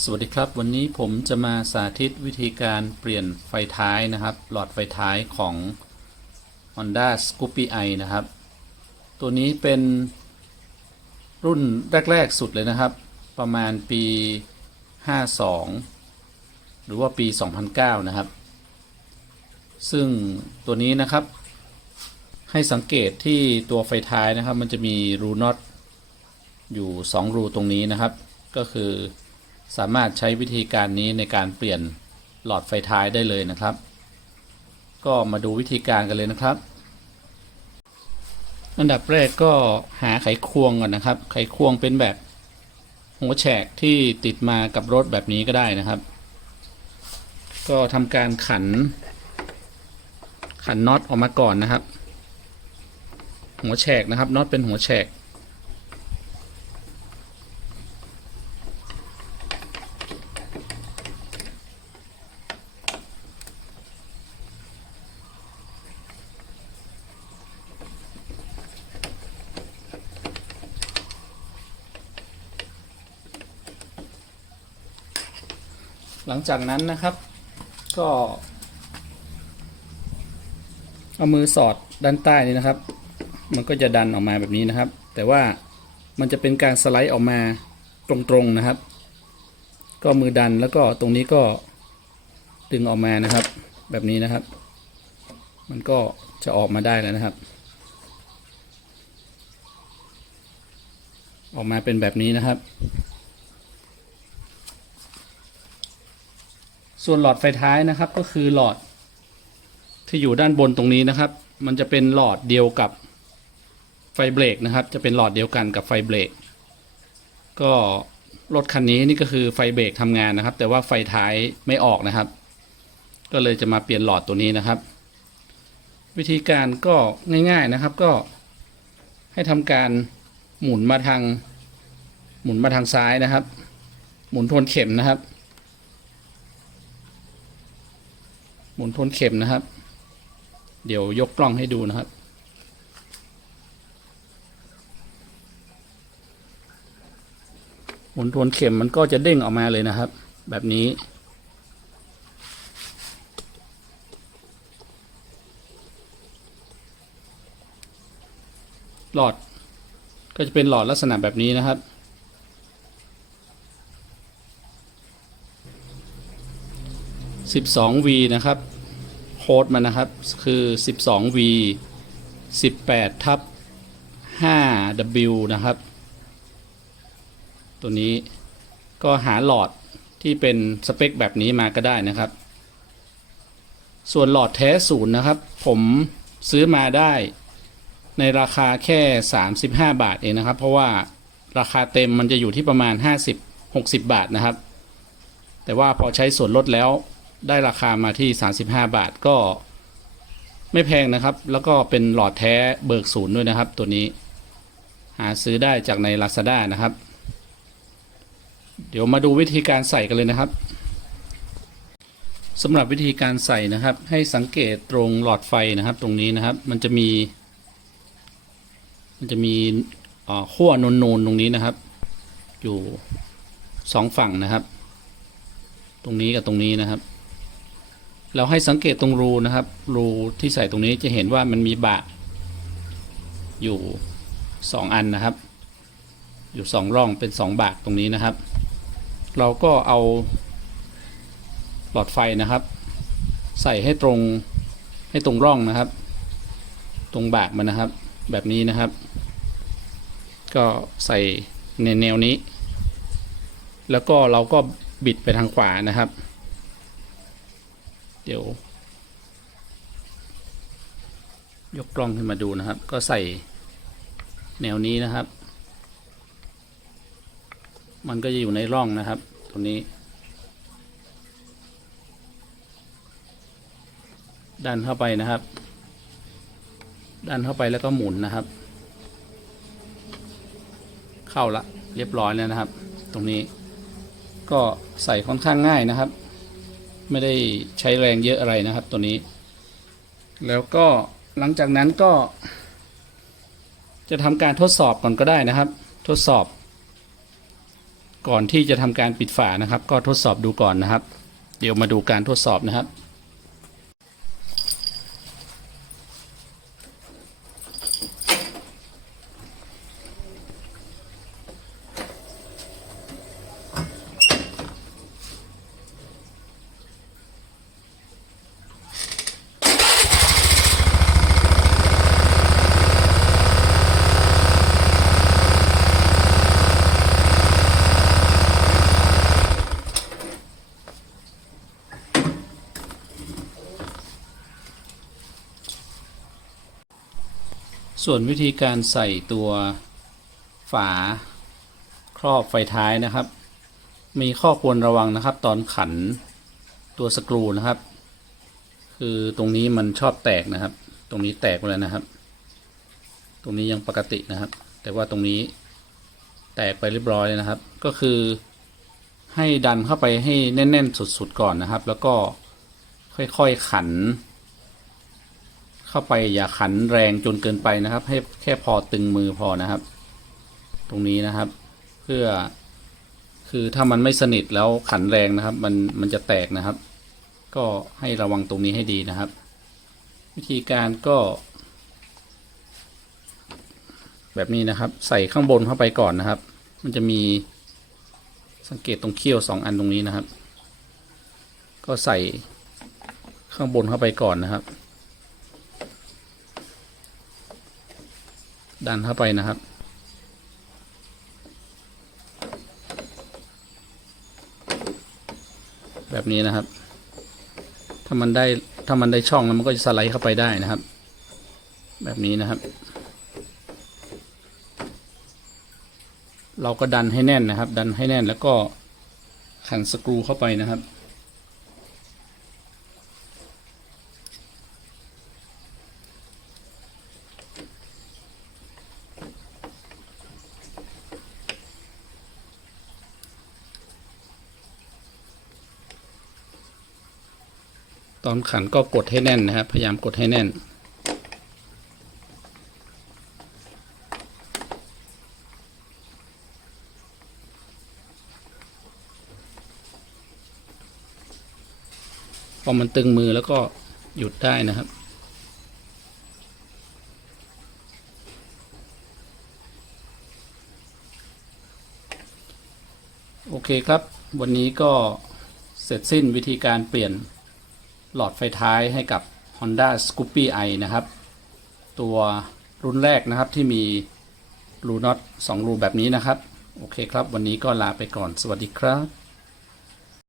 สวัสดีครับ วันนี้ผมจะมาสาธิตวิธีการเปลี่ยนไฟท้ายนะครับ หลอดไฟท้ายของ Honda Scoopy i นะครับ ตัวนี้เป็นรุ่นแรก ๆ สุดเลยนะครับ ประมาณปี 52 หรือว่าปี 2009 นะครับ ซึ่งตัวนี้นะครับ ให้สังเกตที่ตัวไฟท้ายนะครับ มันจะมีรูน็อตอยู่ 2 รูตรงนี้นะครับ ก็คือ สามารถใช้วิธีการนี้ในการเปลี่ยนหลอดไฟท้ายได้เลยนะครับ ก็มาดูวิธีการกันเลยนะครับ อันดับแรกก็หาไขควงก่อนนะครับ ไขควงเป็นแบบหัวแฉกที่ติดมากับรถแบบนี้ก็ได้นะครับ ก็ทำการขัน ขันน็อตออกมาก่อนนะครับ หัวแฉกนะครับน็อตเป็นหัวแฉก หลังจากนั้นนะครับก็ เอามือสอดด้านใต้นี้นะครับ มันก็จะดันออกมาแบบนี้นะครับ แต่ว่ามันจะเป็นการสไลด์ออกมาตรงๆนะครับ ก็มือดันแล้วก็ตรงนี้ก็ดึงออกมานะครับ แบบนี้นะครับ มันก็จะออกมาได้แล้วนะครับ ออกมาเป็นแบบนี้นะครับ ส่วนหลอดไฟท้ายนะครับก็คือหลอดที่อยู่ด้านบนตรงนี้นะครับ มันจะเป็นหลอดเดียวกับไฟเบรกนะครับ จะเป็นหลอดเดียวกันกับไฟเบรกก็รถคันนี้นี่ก็คือไฟเบรกทำงานนะครับ แต่ว่าไฟท้ายไม่ออกนะครับ ก็เลยจะมาเปลี่ยนหลอดตัวนี้นะครับ วิธีการก็ง่ายๆนะครับ ก็ให้ทำการหมุนมาทาง หมุนมาทางซ้ายนะครับ หมุนทวนเข็มนะครับ ห มุนทวนเข็มนะครับ เดี๋ยวยกกล้องให้ดูนะครับ หมุนทวนเข็มมันก็จะเด้งออกมาเลยนะครับ แบบนี้ หลอดก็จะเป็นหลอดลักษณะแบบนี้นะครับ 12V นะครับ โค้ดมันนะครับ คือ 12V 18ทับ 5W นะครับ ตัวนี้ก็หาหลอดที่เป็นสเปคแบบนี้มาก็ได้นะครับ ส่วนหลอดแท้ศูนย์นะครับ ผมซื้อมาได้ในราคาแค่ 35 บาทเองนะครับ เพราะว่าราคาเต็มมันจะอยู่ที่ประมาณ 50-60 บาทนะครับ แต่ว่าพอใช้ส่วนลดแล้ว ได้ราคามาที่ 35 บาทก็ไม่แพงนะครับ แล้วก็เป็นหลอดแท้เบิกศูนย์ด้วยนะครับ ตัวนี้ หาซื้อได้จากใน Lazada นะครับ เดี๋ยวมาดูวิธีการใส่กันเลยนะครับสำหรับวิธีการใส่นะครับ ให้สังเกตตรงหลอดไฟนะครับ ตรงนี้นะครับ มันจะมี มันจะมีขั้วนูนๆตรงนี้นะครับ อยู่สองฝั่งนะครับ ตรงนี้กับตรงนี้นะครับ เราให้สังเกตตรงรูนะครับ รูที่ใส่ตรงนี้จะเห็นว่ามันมีบาดอยู่สองอันนะครับ อยู่สองร่องเป็นสองบาดตรงนี้นะครับ เราก็เอาหลอดไฟนะครับ ใส่ให้ตรงให้ตรงร่องนะครับ ตรงบากมันนะครับ แบบนี้นะครับ ก็ใส่ในแนวนี้ แล้วก็เราก็บิดไปทางขวานะครับ เดี๋ยว ยกกล้องขึ้นมาดูนะครับ ก็ใส่แนวนี้นะครับ มันก็จะอยู่ในร่องนะครับ ตรงนี้ ดันเข้าไปนะครับ ดันเข้าไปแล้วก็หมุนนะครับ เข้าละเรียบร้อยแล้วนะครับ ตรงนี้ก็ใส่ค่อนข้างง่ายนะครับ ไม่ได้ใช้แรงเยอะอะไรนะครับตัวนี้ แล้วก็หลังจากนั้นก็ จะทำการทดสอบก่อนก็ได้นะครับ ทดสอบ ก่อนที่จะทำการปิดฝานะครับ ก็ทดสอบดูก่อนนะครับ เดี๋ยวมาดูการทดสอบนะครับ ส่วนวิธีการใส่ตัวฝาครอบไฟท้ายนะครับ มีข้อควรระวังนะครับ ตอนขันตัวสกรูนะครับ คือตรงนี้มันชอบแตกนะครับ ตรงนี้แตกไปแล้วนะครับ ตรงนี้ยังปกตินะครับ แต่ว่าตรงนี้แตกไปเรียบร้อยเลยนะครับ ก็คือให้ดันเข้าไปให้แน่น ๆ สุด ๆ ก่อนนะครับ แล้วก็ค่อยๆขัน เข้าไปอย่าขันแรงจนเกินไปนะครับ ให้แค่พอตึงมือพอนะครับ ตรงนี้นะครับ เพื่อคือถ้ามันไม่สนิทแล้วขันแรงนะครับ มันมันจะแตกนะครับ ก็ให้ระวังตรงนี้ให้ดีนะครับ วิธีการก็ แบบนี้นะครับ ใส่ข้างบนเข้าไปก่อนนะครับ มันจะมีสังเกตตรงเขี้ยวสองอันตรงนี้นะครับ ก็ใส่ข้างบนเข้าไปก่อนนะครับ ดันเข้าไปนะครับ แบบนี้นะครับ ถ้ามันได้ถ้ามันได้ช่องแล้วมันก็จะสไลด์เข้าไปได้นะครับ แบบนี้นะครับ เราก็ดันให้แน่นนะครับ ดันให้แน่นแล้วก็ขันสกรูเข้าไปนะครับ ตอนขันก็กดให้แน่นนะครับ พยายามกดให้แน่น พอมันตึงมือแล้วก็หยุดได้นะครับโอเคครับ วันนี้ก็เสร็จสิ้นวิธีการเปลี่ยน หลอดไฟท้ายให้กับ Honda Scoopy i นะครับ ตัวรุ่นแรกนะครับที่มีรูน็อต2รูแบบนี้นะครับ โอเคครับ วันนี้ก็ลาไปก่อนสวัสดีครับ